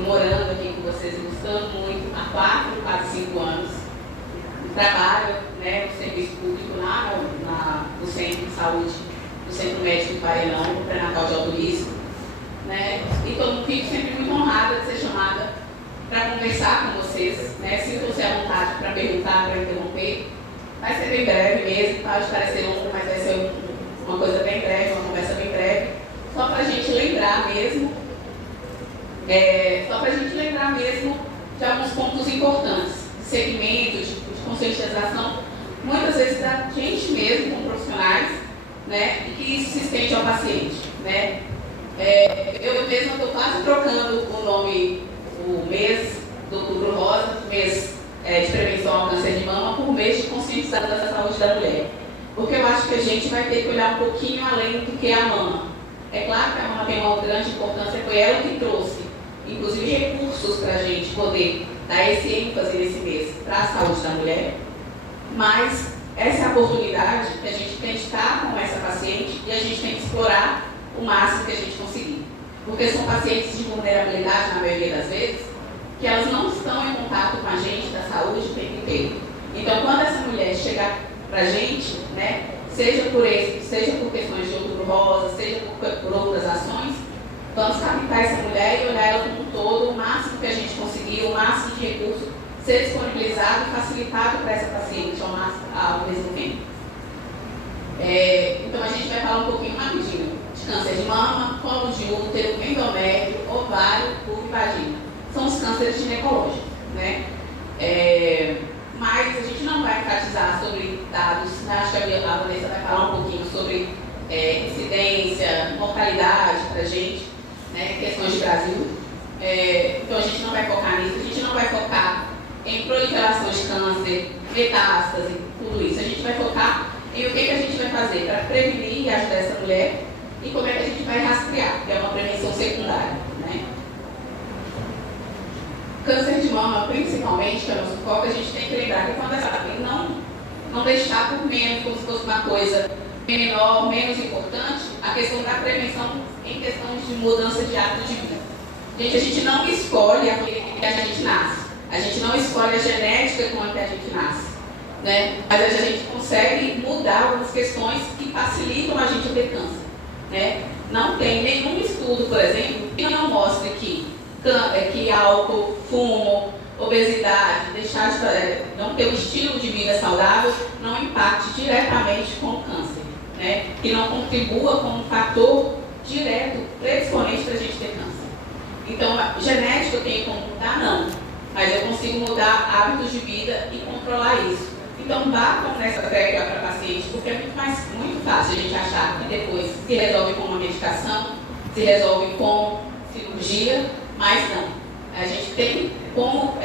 morando aqui com vocês, gostando muito, há 4, quase 5 anos. Trabalho, né, no serviço público lá no centro de saúde, no Centro Médico de Paredão, no pré-natal de alto risco. Né, e fico sempre muito honrada de ser chamada para conversar com vocês. Né, sintam-se à vontade para perguntar, para interromper. Vai ser bem breve mesmo, pode parecer longo, mas vai ser uma coisa bem breve, uma conversa bem breve. Só para a gente lembrar mesmo, de alguns pontos importantes, de segmento, de conscientização, muitas vezes da gente mesmo, como profissionais, né, e que isso se estende ao paciente. Né. Eu mesma estou quase trocando o nome, o mês do Outubro Rosa, mês de prevenção ao câncer de mama, por mês de conscientização da saúde da mulher. Porque eu acho que a gente vai ter que olhar um pouquinho além do que é a mama. É claro que a mama tem uma grande importância, foi ela que trouxe, inclusive, recursos para a gente poder dar esse ênfase nesse mês para a saúde da mulher, mas essa é a oportunidade que a gente tem de estar com essa paciente e a gente tem que explorar o máximo que a gente conseguir. Porque são pacientes de vulnerabilidade, na maioria das vezes, que elas não estão em contato com a gente da saúde o tempo inteiro. Então, quando essa mulher chegar para a gente, né, seja por questões de Outubro Rosa, seja por outras ações, vamos captar essa mulher e olhar ela como um todo, o máximo que a gente conseguir, o máximo de recurso ser disponibilizado e facilitado para essa paciente ao mesmo tempo. Então a gente vai falar um pouquinho rapidinho de câncer de mama, colo de útero, endométrio, ovário, vulva e vagina. São os cânceres ginecológicos, né? Mas a gente não vai enfatizar sobre dados, acho que a Vanessa vai falar um pouquinho sobre incidência, mortalidade para a gente, né, questões de Brasil. Então a gente não vai focar nisso, a gente não vai focar em proliferação de câncer, metástase, tudo isso. A gente vai focar em o que a gente vai fazer para prevenir e ajudar essa mulher e como é que a gente vai rastrear, que é uma prevenção secundária. Né? Câncer de mama, principalmente, que é o nosso foco, a gente tem que lembrar que quando não deixar por menos, como se fosse uma coisa menor, menos importante, a questão da prevenção em questão de mudança de hábito de vida. Gente, a gente não escolhe aquele que a gente nasce. A gente não escolhe a genética com a que a gente nasce. Né? Mas a gente consegue mudar algumas questões que facilitam a gente ter câncer. Né? Não tem nenhum estudo, por exemplo, que não mostre que álcool, fumo, obesidade, não ter um estilo de vida saudável não impacte diretamente com o câncer. Né? Que não contribua como um fator direto, predisponente para a gente ter câncer. Então, a genética eu tenho como mudar? Não. Mas eu consigo mudar hábitos de vida e controlar isso. Então, batam nessa tecla para paciente, porque é muito fácil a gente achar que depois se resolve com uma medicação, se resolve com cirurgia, mas não. A gente tem como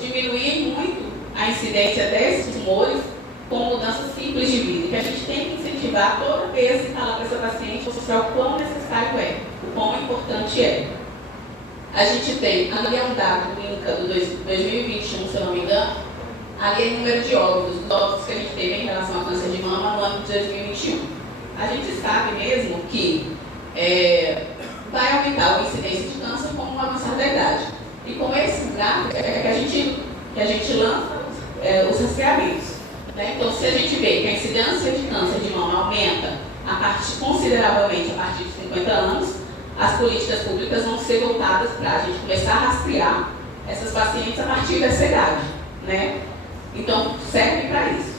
diminuir muito a incidência desses tumores com mudanças simples de vida, que a gente tem que incentivar toda vez que falar para essa paciente mostrar o quão necessário é, o quão importante é. A gente tem, ali é um dado do INCA do 2021, se eu não me engano, ali é o número de óbitos que a gente teve em relação ao câncer de mama no ano de 2021. A gente sabe mesmo que vai aumentar a incidência de câncer com o avançar da idade. E com esse gráfico que a gente lança os rastreamentos. Né? Então, se a gente vê que a incidência de câncer de mama aumenta consideravelmente a partir de 50 anos, as políticas públicas vão ser voltadas para a gente começar a rastrear essas pacientes a partir dessa idade. Né? Então, serve para isso.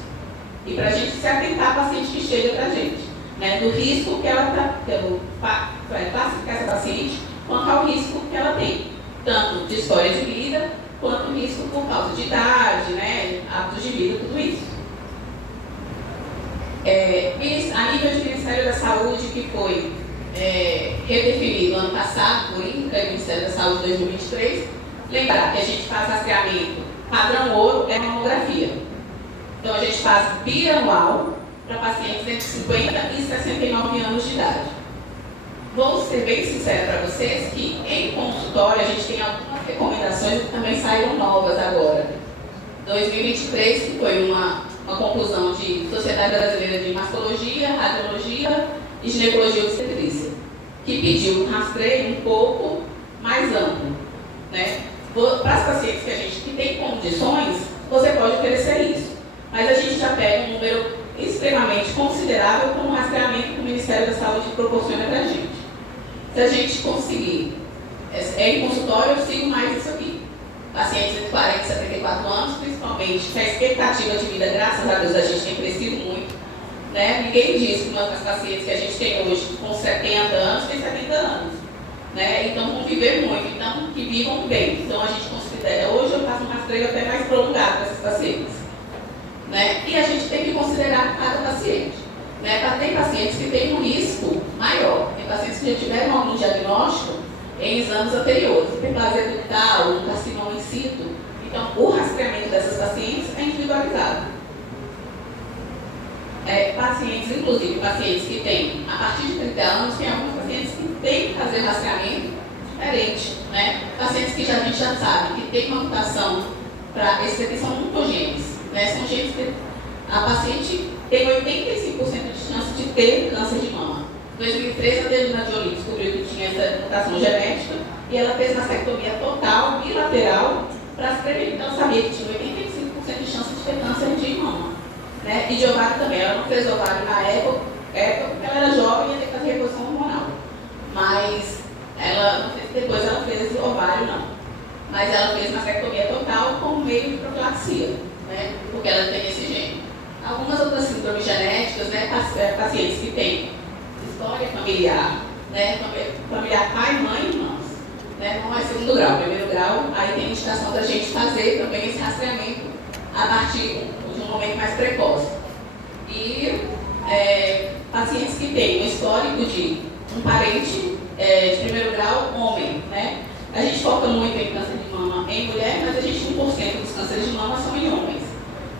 E para a gente se atentar à paciente que chega para a gente. Né? Do risco que ela está, classificar essa paciente quanto ao risco que ela tem. Tanto de história de vida, quanto risco por causa de idade, né? Hábitos de vida, tudo isso. A nível de Ministério da Saúde, que foi redefinido ano passado por INCA e Ministério da Saúde 2023, lembrar que a gente faz rastreamento padrão ouro, é mamografia. Então a gente faz bianual para pacientes entre 50 e 69 anos de idade. Vou ser bem sincera para vocês que em consultório a gente tem algumas recomendações que também saíram novas agora. 2023, que foi uma conclusão de Sociedade Brasileira de Mastologia, Radiologia e Ginecologia Obstetrícia, que pediu um rastreio um pouco mais amplo. Para as pacientes que tem condições, você pode oferecer isso. Mas a gente já pega um número extremamente considerável como rastreamento que o Ministério da Saúde proporciona para a gente. Se a gente conseguir, em consultório, eu sigo mais isso aqui. Pacientes entre 40 e 74 anos, principalmente, que a expectativa de vida, graças a Deus, a gente tem crescido muito. Né? Ninguém diz que uma das pacientes que a gente tem hoje com 70 anos tem 70 anos. Né? Então vão viver muito, então que vivam bem. Então a gente considera, hoje eu faço um rastreio até mais prolongado para esses pacientes. Né? E a gente tem que considerar cada paciente. Né? Tem pacientes que têm um risco maior, tem pacientes que já tiveram algum diagnóstico em exames anteriores, hiperplasia ductal, um carcinoma in situ. Então o rastreamento dessas pacientes é individualizado. Pacientes, inclusive pacientes que têm a partir de 30 anos, tem alguns pacientes que têm que fazer rastreamento diferente, né? Pacientes que a gente já sabe que tem uma mutação para esses aqui são oncogenes, né? São genes que a paciente tem 85% de chance de ter câncer de mama. Em 2013, a Angelina Jolie descobriu que tinha essa mutação genética e ela fez mastectomia total, bilateral, para se prevenir. Então, ela sabia que tinha 85% de chance de ter câncer de mama. Né? E de ovário também. Ela não fez ovário na época porque ela era jovem e ia ter que fazer reposição hormonal. Mas ela não fez, depois ela fez ovário não. Mas ela fez mastectomia total como meio de profilaxia, né? Porque ela tem esse gene. Algumas outras síndromes genéticas, né? Pacientes que têm história familiar, né? Familiar pai, mãe e irmãos. Né? Não é segundo grau, primeiro grau, aí tem indicação da gente fazer também esse rastreamento a partir de um momento mais precoce. E pacientes que têm um histórico de um parente de primeiro grau, homem, né? A gente foca muito em câncer de mama em mulher, mas a gente 1% dos cânceres de mama são em homens.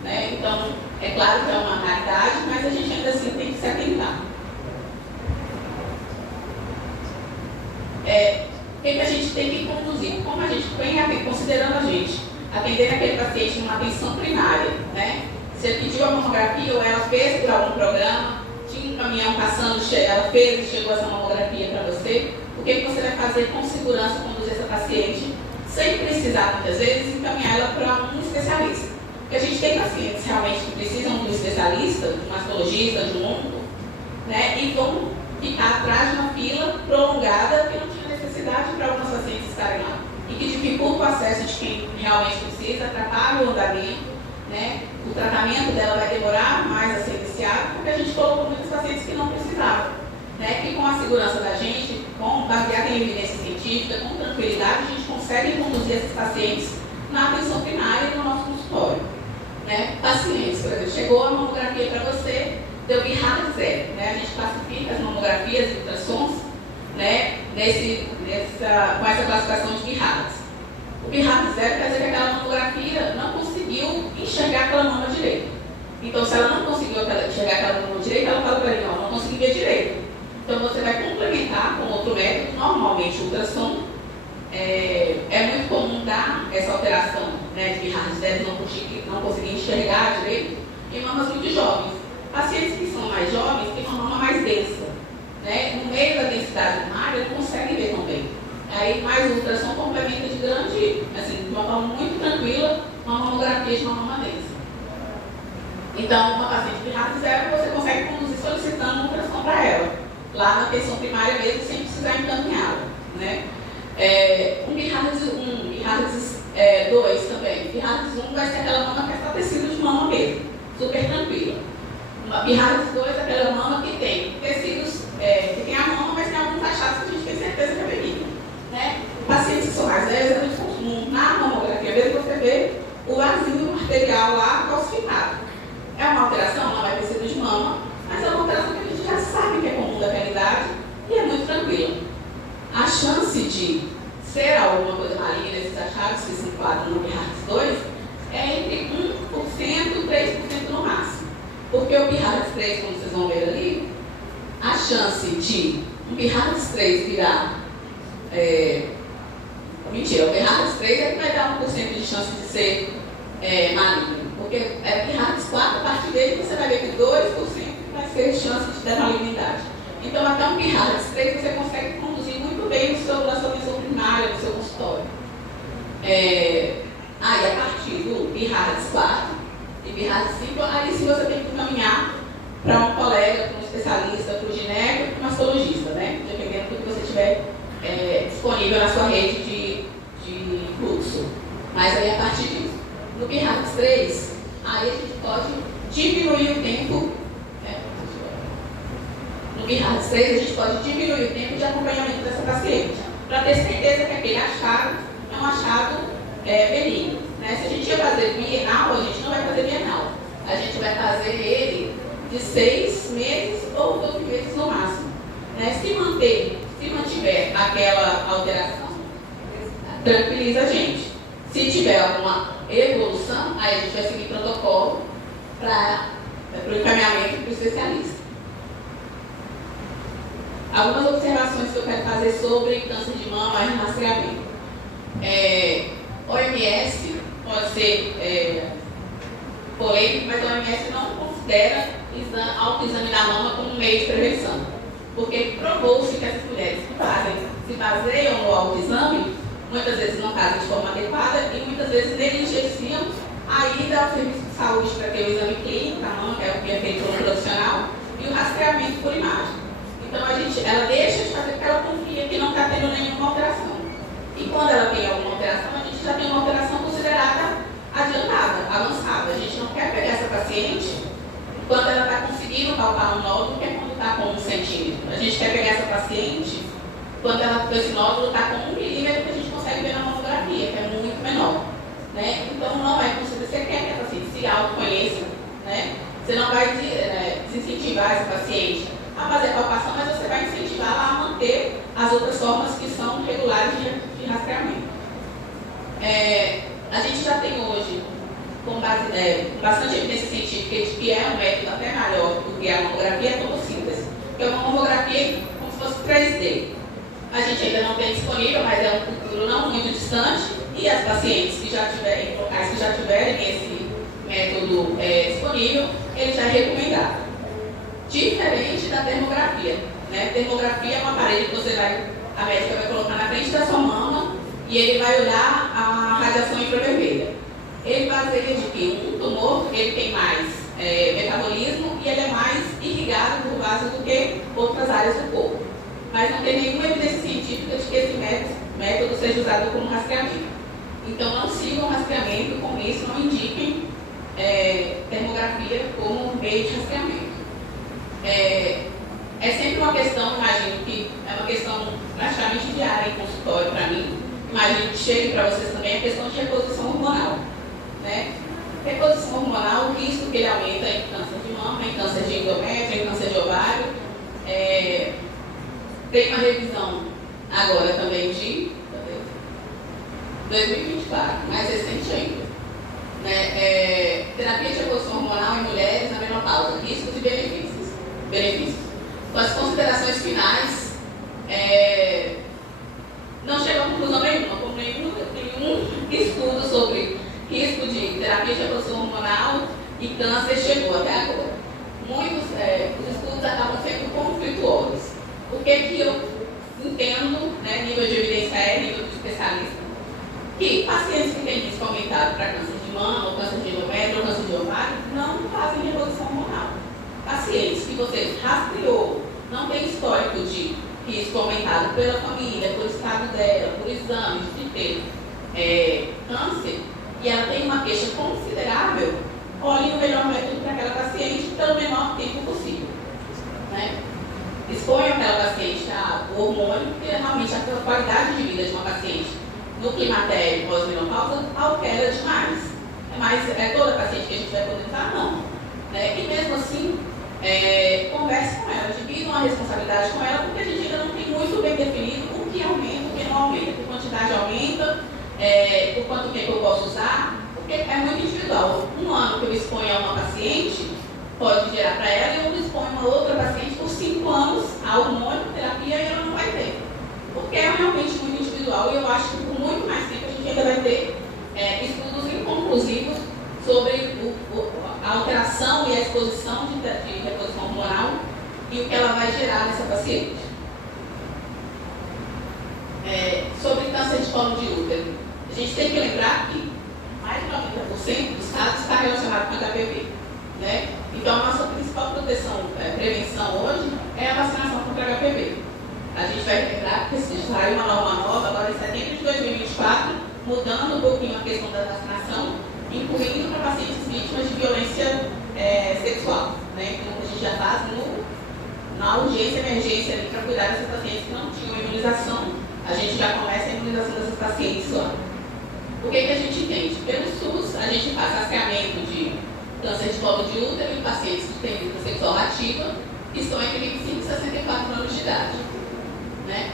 Né? Então, é claro que é uma raridade, mas a gente ainda assim tem que se atentar. O que a gente tem que conduzir? Como a gente vem considerando a gente, atender aquele paciente numa atenção primária, né? Se ele pediu a mamografia ou ela fez por algum programa, tinha um caminhão passando, ela fez e chegou essa mamografia para você, o que você vai fazer com segurança conduzir essa paciente, sem precisar, muitas vezes, encaminhar ela para um especialista? Porque a gente tem pacientes realmente que precisam de um especialista, de um mastologista, de um onco, né? E vão ficar atrás de uma fila prolongada que não tinha necessidade para alguns pacientes estarem lá. E que dificulta o acesso de quem realmente precisa, atrapalha o andamento, né? O tratamento dela vai demorar mais a ser iniciado, porque a gente colocou muitos pacientes que não precisavam. Né? Que com a segurança da gente, baseada em evidência científica, com tranquilidade, a gente consegue conduzir esses pacientes na atenção primária e no nosso consultório. Né? Pacientes, por exemplo, chegou a mamografia para você, deu BIHARD 0. Né? A gente classifica as mamografias e ultrassons, né? Com essa classificação de BIHARDs. O BIHARD 0 quer dizer que aquela mamografia não conseguiu enxergar aquela mama direita. Então, se ela não conseguiu enxergar aquela mama direita, ela fala para ele, não consegui ver direito. Então, você vai complementar com outro método, normalmente o ultrassom. É muito comum dar essa alteração, né, de BIHARD 0 não conseguir enxergar direito em mamas muito jovens. Pacientes que são mais jovens têm uma mama mais densa. Né? No meio da densidade primária, não consegue ver tão bem. Aí, mais o ultrassom complementa de grande, assim, de uma forma muito tranquila, uma mamografia de uma mama densa. Então, uma paciente de BIHARD 0, você consegue conduzir solicitando um ultrassom para ela, lá na atenção primária mesmo, sem precisar encaminhá-la. Né? Um BIHARD 2 também. BIHARD 1 vai ser aquela mama que é só tecido de mama mesmo, super tranquila. Uma BIHARD 2 é aquela mama que tem tecidos, que tem a mama, mas tem alguns achados que a gente tem certeza que é benigno. Né? Pacientes que são mais velhos, é muito comum na mamografia mesmo você vê o vazio arterial lá calcificado. É uma alteração, não é tecido de mama, mas é uma alteração que a gente já sabe que é comum da realidade e é muito tranquila. A chance de ser alguma coisa maligna nesses achados que se enquadram no BIHARD 2 é entre 1% e 3% no máximo. Porque o BIHARD 3, como vocês vão ver ali, a chance de um BIHARD 3 virar mentira, o BIHARD 3 é que vai dar 1% de chance de ser maligno. Porque é BIHARD 4, a partir dele você vai ver que 2% vai ser chance de ter malignidade. Então, até um BIHARD 3 você consegue conduzir muito bem na sua missão primária, no seu consultório. Aí, a partir do BIHARDS 4 e BIHARDS 5, aí sim você tem que caminhar para um colega, para um especialista, para o gineco e para um mastologista, né? Dependendo do que você tiver disponível na sua rede de fluxo. Mas aí, a partir disso. No BIHARDS 3, aí a gente pode diminuir o tempo. No BIHARDS 3, a gente pode diminuir o tempo de acompanhamento dessa paciente, para ter certeza que aquele achado é um achado benigno. Né? Se a gente ia fazer bienal, a gente não vai fazer bienal. A gente vai fazer ele de 6 meses ou 12 meses no máximo. Né? Se mantiver aquela alteração, tranquiliza a gente. Se tiver alguma evolução, aí a gente vai seguir protocolo para o encaminhamento para o especialista. Algumas observações que eu quero fazer sobre câncer de mama e rastreamento. OMS pode ser polêmico, mas a OMS não considera autoexame da mama como um meio de prevenção. Porque provou-se que essas mulheres que se baseiam no autoexame, muitas vezes não fazem de forma adequada e muitas vezes negligenciam a ida ao serviço de saúde para ter o exame clínico da mama, que é o que é feito no profissional, e o rastreamento por imagem. Então ela deixa de fazer porque ela confia que não está tendo nenhuma alteração. E quando ela tem alguma alteração, a gente já tem uma alteração considerada adiantada, avançada. A gente não quer pegar essa paciente quando ela está conseguindo palpar um nódulo, que é quando está com 1 centímetro. A gente quer pegar essa paciente quando esse nódulo está com 1 milímetro, que a gente consegue ver na mamografia, que é muito menor. Né? Então não é possível. Você quer que a paciente se autoconheça, né? Você não vai desincentivar essa paciente a fazer a palpação, mas você vai incentivá-la a manter as outras formas que são regulares de rastreamento. A gente já tem hoje, com bastante evidência científica, de que é um método até melhor do que a mamografia, a tomossíntese, que é uma mamografia como se fosse 3D. A gente ainda não tem disponível, mas é um futuro não muito distante, e as pacientes que já tiverem, locais que já tiverem esse método disponível, ele já é recomendado. Diferente da termografia. Né? Termografia é um aparelho que a médica vai colocar na frente da sua mama e ele vai olhar a radiação infravermelha. Ele baseia de que um tumor ele tem mais metabolismo e ele é mais irrigado por vaso do que outras áreas do corpo. Mas não tem nenhuma evidência científica de que esse método seja usado como rastreamento. Então não sigam o rastreamento com isso, não indiquem termografia como meio de rastreamento. É sempre uma questão, imagino que é uma questão praticamente diária em consultório para mim, imagino que chegue para vocês também a questão de reposição hormonal. Né? Reposição hormonal, o risco que ele aumenta em câncer de mama, em câncer de endométrio, em câncer de ovário. Tem uma revisão agora também de 2024, mais recente ainda. Né? Terapia de reposição hormonal em mulheres na menopausa, riscos e benefícios. Com as considerações finais, não chegou a conclusão nenhuma, como nenhum estudo sobre risco de terapia de reposição hormonal e câncer chegou até agora. Os estudos acabam sendo conflituosos. O que eu entendo, né, nível de evidência nível de especialista, que pacientes que têm risco aumentado para câncer de mama, ou câncer de endométrio, ou câncer de ovário, não fazem reposição hormonal. Pacientes que você rastreou, não tem histórico de risco aumentado pela família, por estado dela, por exames, de ter câncer, e ela tem uma queixa considerável, olhe o melhor método para aquela paciente pelo menor tempo possível. Né? Exponham aquela paciente ao hormônio, porque realmente a qualidade de vida de uma paciente no climatério pós-menopausa altera demais. Mas toda paciente que a gente vai poder usar, não. Né? E mesmo assim, converse com ela, dividam a responsabilidade com ela, porque a gente ainda não tem muito bem definido o que aumenta, o que não aumenta, que quantidade aumenta, por quanto tempo eu posso usar, porque é muito individual. Um ano que eu exponho a uma paciente pode gerar para ela, e eu exponho uma outra paciente por 5 anos a hormônio, terapia, e ela não vai ter. Porque é realmente muito individual, e eu acho que por muito mais tempo a gente ainda vai ter estudos inconclusivos sobre a alteração e a exposição de reposição hormonal e o que ela vai gerar nessa paciente. Sobre câncer de colo de útero. gente tem que lembrar que mais de 90% dos casos está relacionado com HPV. Né? Então, a nossa principal prevenção hoje é a vacinação contra HPV. A gente vai lembrar que saiu uma norma nova agora em setembro de 2024, mudando um pouquinho a questão da vacinação, incluindo para pacientes vítimas de violência sexual. Né? Então, a gente já faz na urgência e emergência para cuidar dessas pacientes que não tinham imunização. A gente já começa a imunização dessas pacientes lá. O que a gente entende? Pelo SUS, a gente faz rastreamento de câncer de colo de útero em pacientes que têm vida sexual ativa, que estão entre 25 e 64 anos de idade. Né?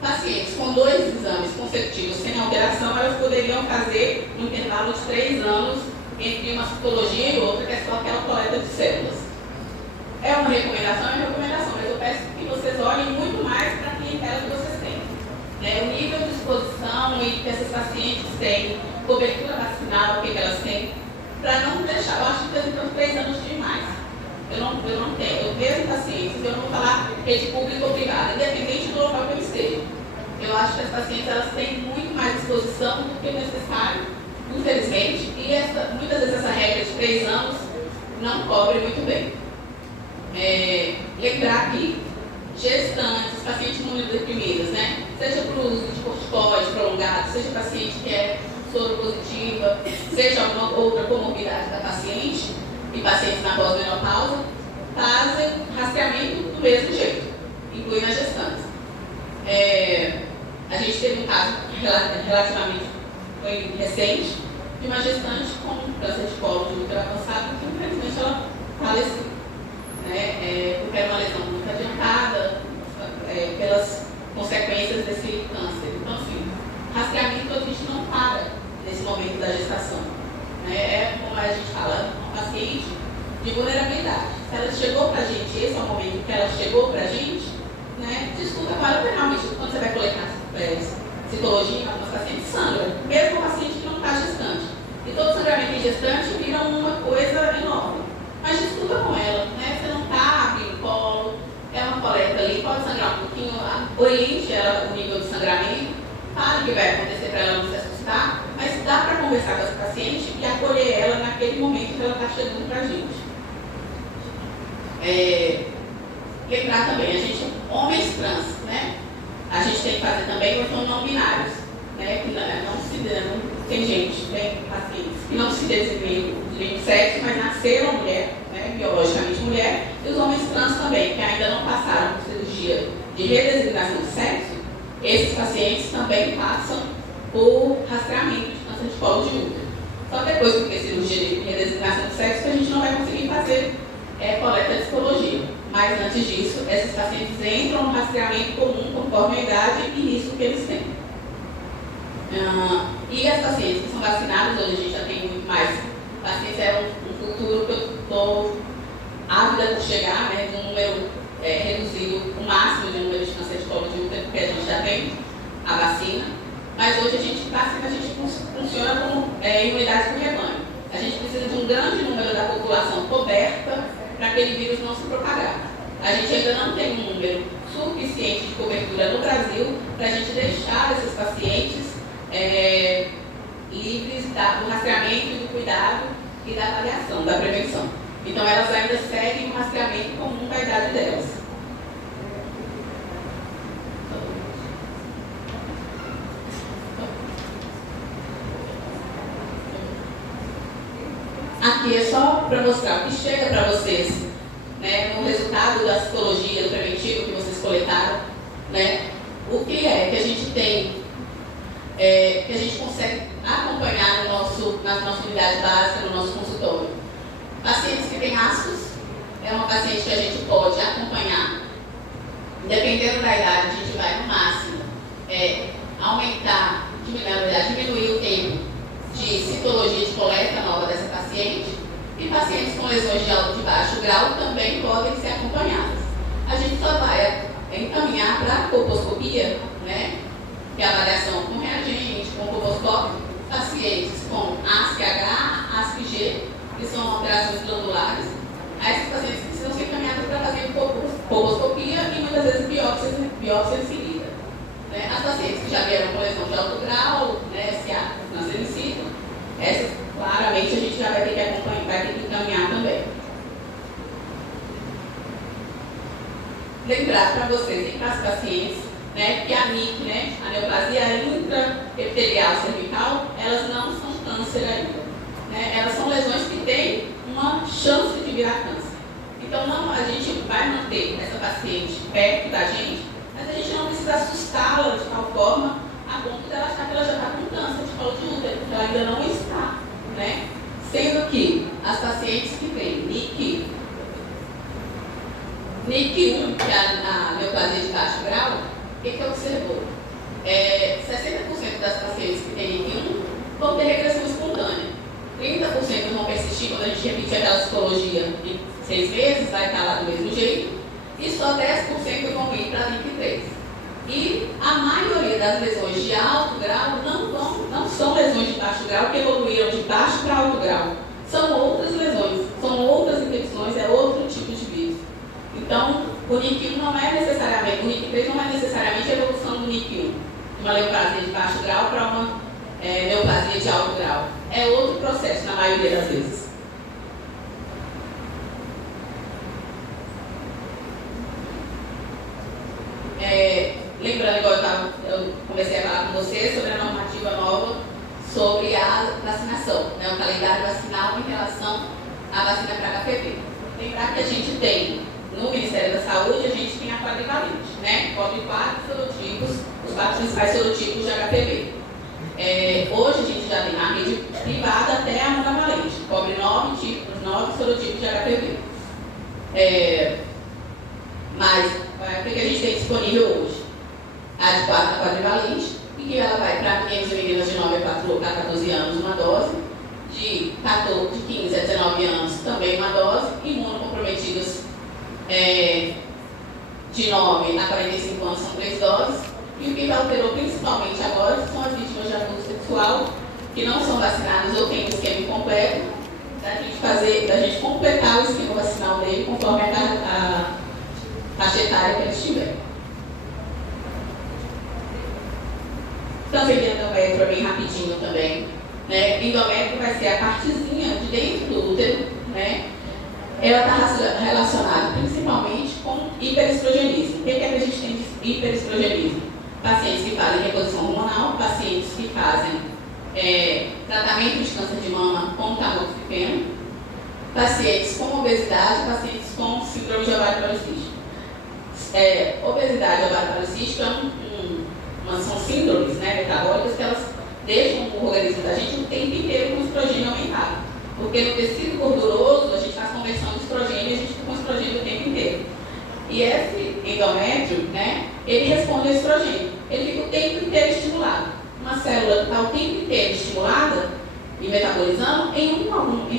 Pacientes com 2 exames consecutivos sem alteração, elas poderiam fazer um intervalo de 3 anos entre uma citologia e outra, que é só aquela coleta de células. É uma recomendação, mas eu peço que vocês olhem muito mais para a clientela que vocês têm. Né? O nível de exposição e que essas pacientes têm, cobertura vacinal, o que elas têm, para não deixar, eu acho que então 3 anos demais. Eu não tenho, eu vejo pacientes, eu não vou falar rede pública ou privada, independente do local que eu esteja. Eu acho que as pacientes elas têm muito mais exposição do que necessário, infelizmente, e muitas vezes essa regra de 3 anos não cobre muito bem. Lembrar que gestantes, pacientes imunodeprimidas, né? Seja por uso de corticoide prolongado, seja paciente que é soropositiva, seja alguma outra comorbidade da paciente, e pacientes na pós-menopausa, fazem rastreamento do mesmo jeito, incluindo as gestantes. A gente teve um caso relativamente recente de uma gestante com câncer de colo de útero avançado que infelizmente ela faleceu. Porque era uma lesão muito adiantada pelas consequências desse câncer. Então, assim, rastreamento a gente não para nesse momento da gestação. Como a gente fala, uma paciente de vulnerabilidade. Se ela chegou para a gente, esse é o momento que ela chegou para a gente, discuta com ela, porque realmente quando você vai coletar citologia, algumas pacientes sangram, mesmo o paciente que não está gestante. E todo sangramento em gestante vira uma coisa enorme. Mas discuta com ela, você não está abrindo o colo, é uma coleta ali, pode sangrar um pouquinho, oriente ela o nível de sangramento, fale o que vai acontecer para ela não se assustar, mas dá para conversar com essa paciente e acolher ela naquele momento que ela está chegando para a gente. Lembrar também, a gente, homens trans, a gente tem que fazer também os não binários, que tem gente, tem pacientes que não se designam de sexo, mas nasceram mulher, biologicamente mulher, e os homens trans também, que ainda não passaram por cirurgia de redesignação de sexo, esses pacientes também passam por rastreamento de câncer de colo de útero. Só depois, porque cirurgia de redesignação de sexo, que a gente não vai conseguir fazer coleta de citologia. Mas antes disso, esses pacientes entram no rastreamento comum conforme a idade e risco que eles têm. E as pacientes que são vacinadas, hoje a gente já tem muito mais pacientes, é um futuro que eu estou ávida por chegar, de um número reduzido, o máximo de número de câncer de colo de útero, porque a gente já tem a vacina, mas hoje a gente funciona como imunidade por rebanho. A gente precisa de um grande número da população coberta para aquele vírus não se propagar. A gente ainda não tem um número suficiente de cobertura no Brasil para a gente deixar esses pacientes livres do rastreamento e do cuidado e da avaliação, da prevenção. Então, elas ainda seguem o rastreamento comum da idade delas. Aqui é só para mostrar o que chega para vocês, no resultado da citologia, do preventivo que vocês coletaram, o que é que a gente tem, que a gente consegue acompanhar na nossa unidade básica, no nosso consultório. Pacientes que têm rastros, é uma paciente que a gente pode acompanhar, dependendo da idade, a gente vai no máximo diminuir o tempo de citologia de coleta nova dessa paciente, e pacientes com lesões de baixo grau também podem ser acompanhadas. A gente só vai encaminhar para a colposcopia, que é a avaliação com reagente, com colposcópio, pacientes com ASC-H, ASC-G, que são alterações glandulares. Esses pacientes precisam ser encaminhados para fazer colposcopia e muitas vezes biópsia em seguida. As pacientes que já vieram com lesão de alto grau, vocês e para as pacientes, né, que a NIC, né, a neoplasia intraepitelial cervical, elas não são câncer ainda. Né? Elas são lesões que têm uma chance de virar câncer. Então, não, a gente vai manter essa paciente perto da gente, mas a gente não precisa assustá-la de tal forma a ponto de ela achar que ela já está com câncer de colo de útero, porque ela ainda não está. Né? Sendo que as pacientes que têm NIC 1, que é a neoplasia de baixo grau, o que observou? 60% das pacientes que têm NIC 1 vão ter regressão espontânea. 30% vão persistir quando a gente repetir aquela citologia em 6 meses, vai estar lá do mesmo jeito, e só 10% vão ir para NIC 3. E a maioria das lesões de alto grau não são lesões de baixo grau que evoluíram de baixo para alto grau. São outras lesões, são outras infecções, é outro tipo de vírus. Então, o NIC 1 não é necessariamente, o NIC 3 não é necessariamente a evolução do NIC 1, de uma neoplasia de baixo grau para uma neoplasia de alto grau. É outro processo, na maioria das vezes. Lembrando, igual eu comecei a falar com vocês sobre a normativa nova sobre a vacinação, né, o calendário vacinal em relação à vacina para HPV. Lembrar que a gente tem, no Ministério da Saúde, a gente tem a quadrivalente, né? Cobre 4 serotipos, os 4 principais serotipos de HPV. Hoje a gente já tem na rede privada até a monovalente, cobre 9 serotipos de HPV. Mas o que a gente tem disponível hoje? A de 4 quadrivalente, e que ela vai para meninos e meninas de 9 a 14 anos, uma dose, de 15 a 19 anos, também uma dose, imunocomprometidos de 9 a 45 anos são 3 doses, e o que alterou principalmente agora são as vítimas de abuso sexual que não são vacinadas ou têm um esquema incompleto, da gente completar o esquema vacinal dele conforme a faixa etária que eles tiverem. Então, seria endométrio bem rapidinho também. Né? Endométrio vai ser a partezinha de dentro do útero, né? Ela está relacionada principalmente com hiperestrogenismo. O que é que a gente tem de hiperestrogenismo? Pacientes que fazem reposição hormonal, pacientes que fazem tratamento de câncer de mama com tamoxifeno, pacientes com obesidade, pacientes com síndrome de ovário policístico. Obesidade e ovário policístico são síndromes, né, metabólicas que elas deixam o organismo da gente o tempo inteiro com o estrogênio aumentado. Porque no tecido gorduroso a gente faz conversão de estrogênio e a gente fica com estrogênio o tempo inteiro. E esse endométrio, né, ele responde ao estrogênio. Ele fica o tempo inteiro estimulado. Uma célula que está o tempo inteiro estimulada e metabolizando, em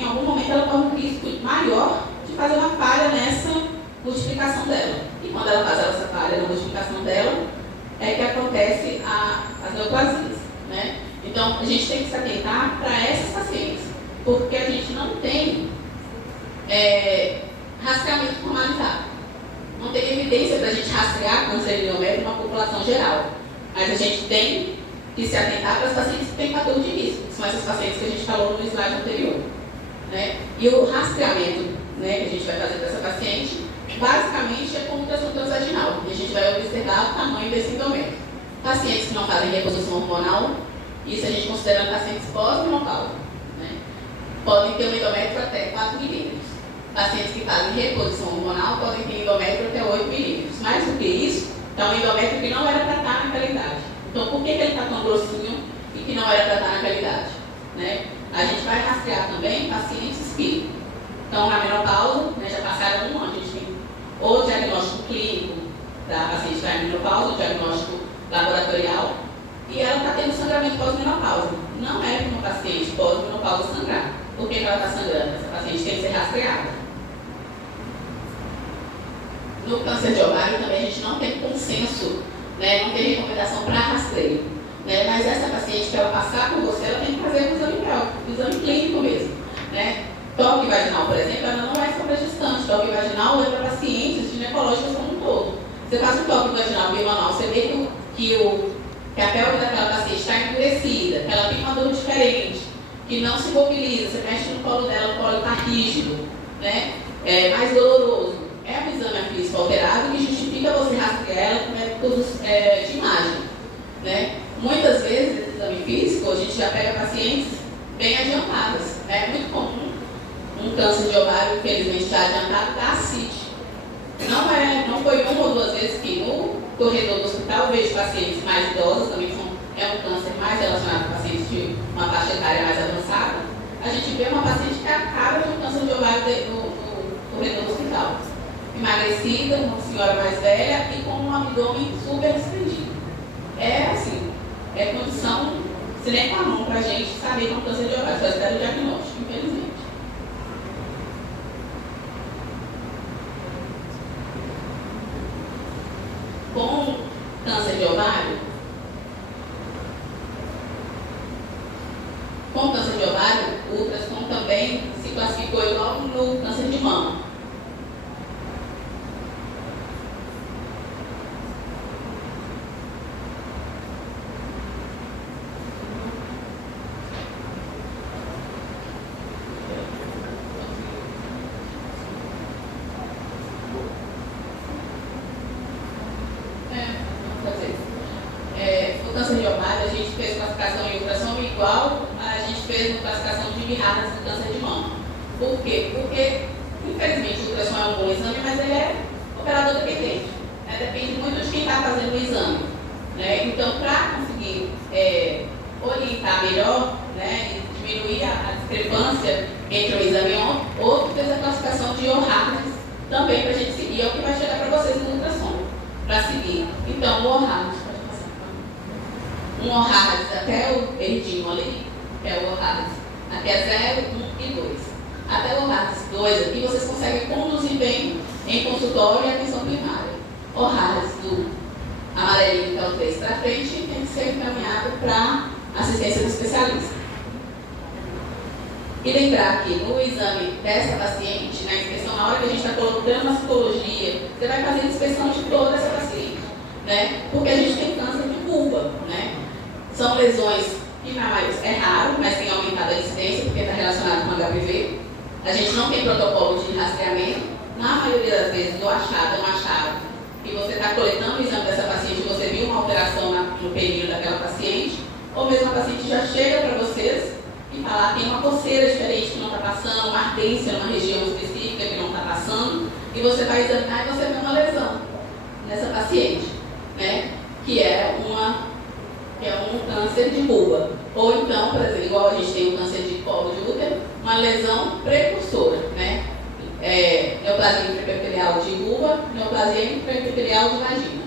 algum momento ela corre um risco maior de fazer uma falha nessa multiplicação dela. E quando ela faz essa falha na multiplicação dela, é que acontece as neoplasias, né? Então, a gente tem que se atentar para essas pacientes, porque a gente não tem rastreamento formalizado. Não tem evidência para a gente rastrear câncer de endométrio numa população geral. Mas a gente tem que se atentar para as pacientes que têm fator de risco, que são essas pacientes que a gente falou no slide anterior. Né? E o rastreamento, né, que a gente vai fazer para essa paciente, basicamente é com ultrassom transvaginal, e a gente vai observar o tamanho desse endométrio. Pacientes que não fazem reposição hormonal, isso a gente considera pacientes pós-menopausa, né? Podem ter um endométrio até 4 milímetros. Pacientes que fazem reposição hormonal podem ter endométrio até 8 milímetros. Mais do que isso, é um endométrio que não era para estar naquela idade. Então, por que ele está tão grossinho e que não era para estar naquela idade? Né? A gente vai rastrear também pacientes que estão na menopausa, né, já passaram um ano, a gente tem o diagnóstico clínico da paciente que está em menopausa, o diagnóstico laboratorial, e ela está tendo sangramento pós-menopausa. Não é para uma paciente pós-menopausa sangrar. Por que ela está sangrando? Essa paciente tem que ser rastreada. No câncer de ovário também a gente não tem consenso, né, não tem recomendação para rastreio. Né, mas essa paciente que ela passar com você, ela tem que fazer um exame pélvico, um exame clínico mesmo. Né? Toque vaginal, por exemplo, ela não é só para gestante. Toque vaginal é para pacientes ginecológicas como um todo. Você faz um toque vaginal bimanual, você vê que a pelve daquela paciente está endurecida, que ela tem uma dor diferente, que não se mobiliza, você mexe no colo dela, o colo está rígido, né? É mais doloroso. É um exame físico alterado que justifica facilita você rastrear ela com métodos de imagem, né? Muitas vezes, nesse exame físico, a gente já pega pacientes bem adiantadas. É muito comum um câncer de ovário, infelizmente já adiantado, da ascite. Não foi uma ou duas vezes que no corredor do hospital eu vejo pacientes mais idosos, também é um câncer mais relacionado a pacientes de uma faixa etária mais avançada. A gente vê uma paciente que acaba de um câncer de ovário no corredor do hospital. Emagrecida, uma senhora mais velha e com um abdômen super estendido. É assim, é condição sine qua non para a gente saber que é um câncer de ovário, só espera o diagnóstico, infelizmente. Com câncer de ovário, o ultrassom também se classificou igual no câncer de mama. O câncer de ovário, a gente fez classificação em ultrassom igual a gente fez na classificação de Mirradas do câncer de mama. Por quê? Porque, infelizmente, o ultrassom é um bom exame, mas ele é operador dependente. Depende muito de quem está fazendo o exame. Então, para conseguir orientar melhor, e diminuir a discrepância entre um exame e outro, fez a classificação de OHRADS também para a gente seguir. É o que vai chegar para vocês no ultrassom, para seguir. Então, o OHRADS. Um OHRADS até o verdinho ali, que é o OHRADS, até 0, 1 e 2. Até o OHRADS 2 aqui vocês conseguem conduzir bem em consultório e atenção primária. OHRADS do amarelinho, que é o 3 para frente, tem que ser encaminhado para assistência do especialista. E lembrar que no exame dessa paciente, na inspeção, na hora que a gente está colocando na citologia, você vai fazer a inspeção de toda essa paciente, porque a gente tem câncer de vulva, São lesões que na maioria é raro, mas tem aumentado a incidência porque está relacionado com HPV. A gente não tem protocolo de rastreamento. Na maioria das vezes, o achado é um achado que você está coletando o exame dessa paciente e você viu uma alteração no período daquela paciente, ou mesmo a paciente já chega para vocês e fala, tem uma coceira diferente que não está passando, uma ardência numa região específica que não está passando, e você vai examinar e você vê uma lesão nessa paciente, que é um câncer de vulva. Ou então, por exemplo, igual a gente tem um câncer de colo de útero, uma lesão precursora, neoplasia intraepitelial de vulva, neoplasia intraepitelial de vagina,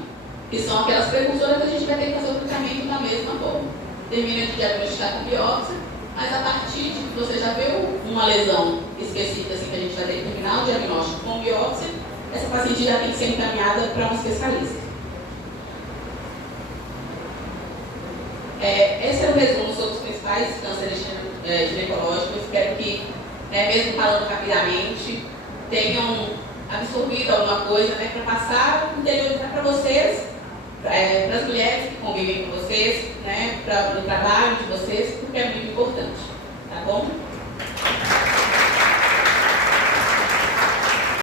que são aquelas precursoras que a gente vai ter que fazer o tratamento da mesma forma. Termina de diagnosticar com biópsia, mas a partir de que você já viu uma lesão específica, assim, que a gente vai ter que terminar o diagnóstico com biópsia, essa paciente já tem que ser encaminhada para um especialista. Esse é o resumo sobre os principais cânceres ginecológicos. Espero que, mesmo falando rapidamente, tenham absorvido alguma coisa para passar, interiorizar para vocês, para as mulheres que convivem com vocês, no trabalho de vocês, porque é muito importante. Tá bom?